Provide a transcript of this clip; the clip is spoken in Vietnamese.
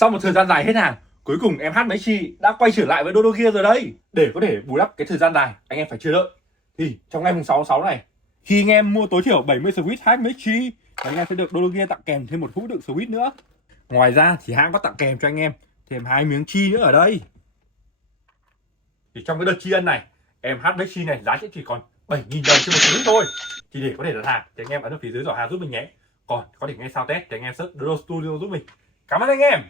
Sau một thời gian dài hết hàng, cuối cùng em Hát Messi đã quay trở lại với Dodo Gear rồi đây. Để có thể bù đắp cái thời gian dài anh em phải chờ đợi, thì trong ngày 6/6 này, khi anh em mua tối thiểu 70 switch Hát Messi, anh em sẽ được Dodo Gear tặng kèm thêm một hũ đựng switch nữa. Ngoài ra thì hãng có tặng kèm cho anh em thêm 2 miếng chi nữa ở đây. Thì trong cái đợt tri ân này, em Hát Messi này giá sẽ chỉ còn 7.000 đồng trên một switch thôi. Thì để có thể đặt hàng thì anh em ấn ở phía dưới giỏ hàng giúp mình nhé. Còn có thể nghe sao test thì anh em search Dodo Studio giúp mình. Cảm ơn anh em.